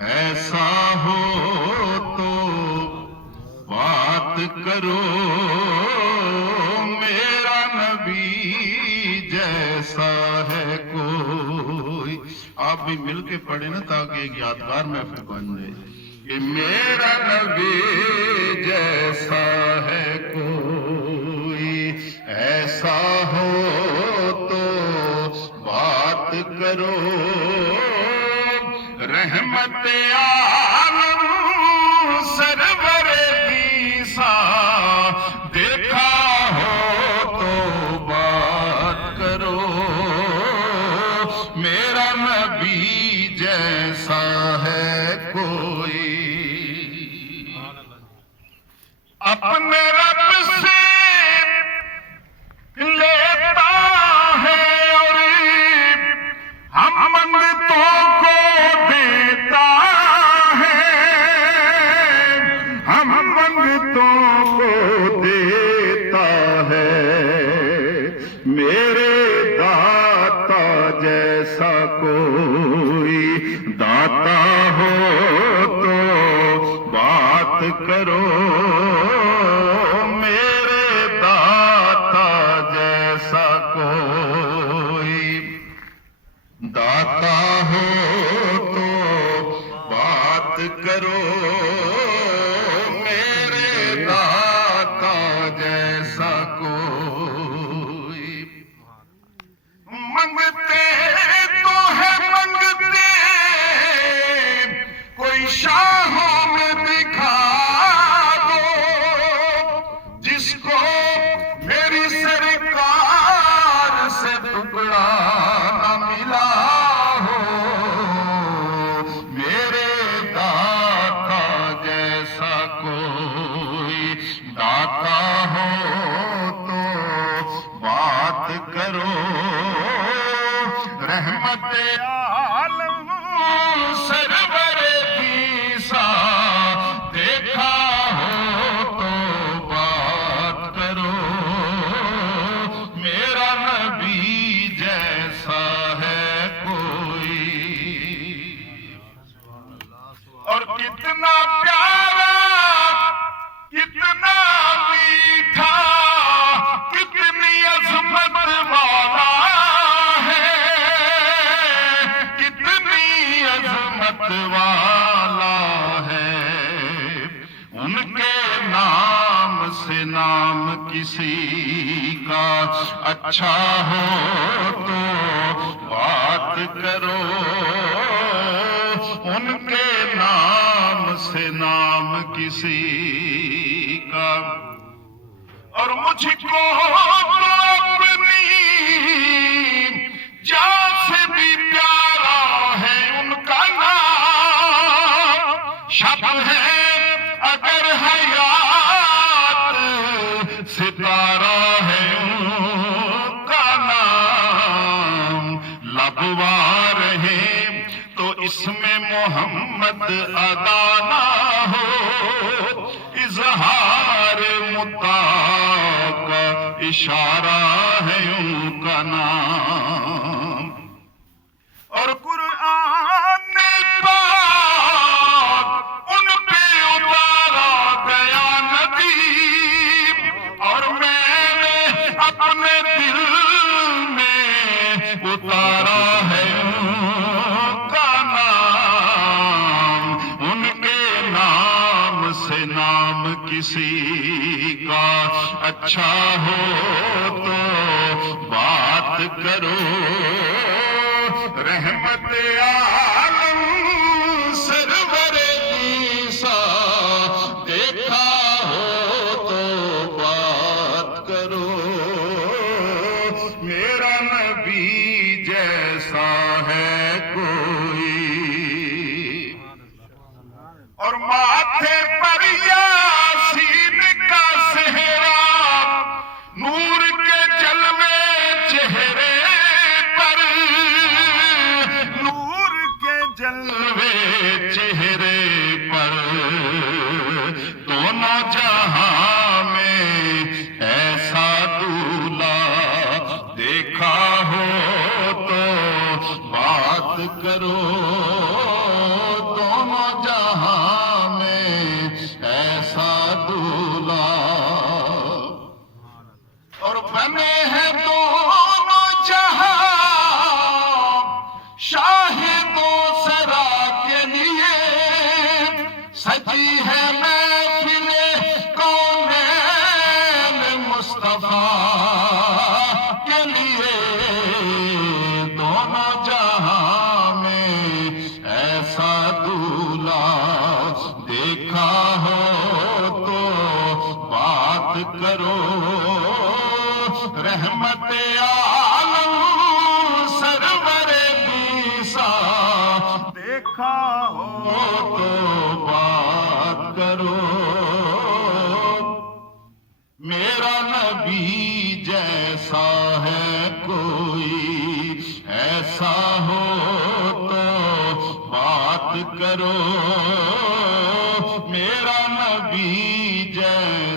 ایسا ہو تو بات کرو، میرا نبی جیسا ہے کوئی. آپ بھی مل کے پڑھیں نا تاکہ ایک یادگار محفل بن جائے کہ میرا نبی جیسا ہے کوئی. ایسا ہو تو بات کرو، رحمت عالم سرور عیسیٰ دیکھا ہو تو بات کرو، میرا نبی جیسا ہے کوئی. اپنے رب سے لیتا ہے اور ہم منگتوں کو دیتا ہے، ہم منگتوں کو دیتا ہے، میرے داتا جیسا کوئی داتا ہو تو بات کرو، میرے داتا جیسا کوئی داتا ہو تو بات کرو، میرے داتا جیسا کوئی. منگتے تو ہے منگتے کوئی شاہوں میں دکھا دو، جس کو میری سرکار سے ٹکڑا نہ ملا ہو، میرے داتا جیسا کوئی داتا ہو تو بات کرو، رحمت عالم سرور عیسیٰ دیکھا ہو تو بات کرو، میرا نبی جیسا ہے کوئی. اور کتنا پیارا، کتنا میٹھا، کتنی عظمت والا ہے، کتنی عظمت والا ہے. ان کے نام سے نام کسی کا اچھا ہو تو بات کرو، ان کے نام سے نام کسی کا. اور مجھ کو تو اپنی جان سے بھی پیارا ہے ان کا نام، شب ہے اگر حیات ستارہ ہے ان کا نام، لبوار ہے تو اس میں محمد ادا نہ ہو، اظہار مطاع کا اشارہ ہے ان کا نام. اور قرآن پاک ان پہ اتارا گیا ندی، اور میں نے اپنے دل میں اتارا ہے ان کا نام. ان کے نام سے نام کسی کا اچھا ہو تو بات کرو، رحمت عالم سرور عیسیٰ دیکھا ہو تو بات کرو، میرا نبی جیسا ہے کوئی. اور ماتھے پر یاسین کا سہرا، نور کے جلوے چہرے پر، نور کے جلوے چہرے پر، دونوں جہاں میں ایسا دولہا دیکھا ہو تو بات کرو، دونوں شاہدوں سرا کے لیے سجی ہے محفل کونین مصطفیٰ کے لیے دونوں جہاں میں ایسا دولہا دیکھا ہو تو بات کرو رحمت عالم سرور بیسا دیکھا ہو تو بات کرو میرا نبی جیسا ہے کوئی ایسا ہو تو بات کرو میرا نبی جیسا